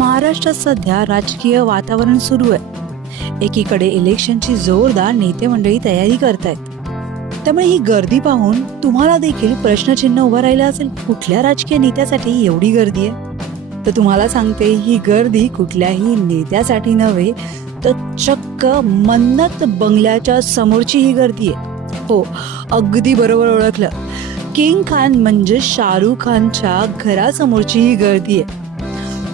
महाराष्ट्रात सध्या राजकीय वातावरण सुरू आहे. एकीकडे इलेक्शनची जोरदार नेते मंडळी तयारी करतायत. त्यामुळे ही गर्दी पाहून तुम्हाला देखील प्रश्नचिन्ह उभं राहिलं असेल कुठल्या राजकीय नेत्यासाठी एवढी गर्दी आहे? तर तुम्हाला सांगते ही गर्दी कुठल्याही नेत्यासाठी नव्हे तर चक्क मन्नत बंगल्याच्या समोरची ही गर्दी आहे. हो अगदी बरोबर ओळखलं. किंग खान म्हणजे शाहरुख खानच्या घरासमोरची ही गर्दी आहे.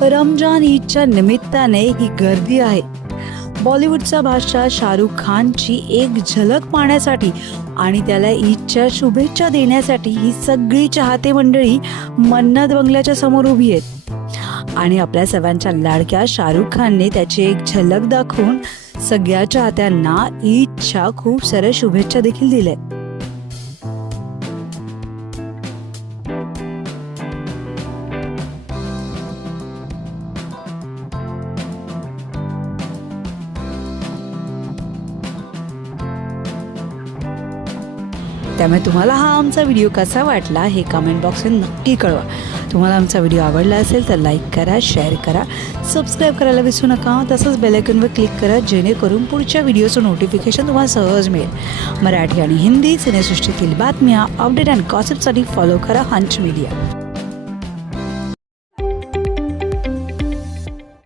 रमजान ईदच्या निमित्ताने ही गर्दी आहे. बॉलिवूडचा बादशाह शाहरुख खानची एक झलक पाहण्यासाठी आणि त्याला ईदच्या शुभेच्छा देण्यासाठी ही सगळी चाहते मंडळी मन्नत बंगल्याच्या समोर उभी आहेत. आणि आपल्या सर्वांच्या लाडक्या शाहरुख खानने त्याची एक झलक दाखवून सगळ्या चाहत्यांना ईदच्या खूप साऱ्या शुभेच्छा देखील दिल्या त्यामुळे तुम्हाला हा आमचा व्हिडिओ कसा वाटला हे कमेंट बॉक्समध्ये नक्की कळवा. तुम्हाला आमचा व्हिडिओ आवडला असेल तर लाईक करा शेअर करा सबस्क्राईब करायला विसरू नका. तसंच बेलायकनवर क्लिक करा जेणेकरून पुढच्या व्हिडिओचं नोटिफिकेशन तुम्हाला सहज मिळेल. मराठी आणि हिंदी सिनेसृष्टीतील बातम्या अपडेट अँड गॉसिपसाठी फॉलो करा हंच मीडिया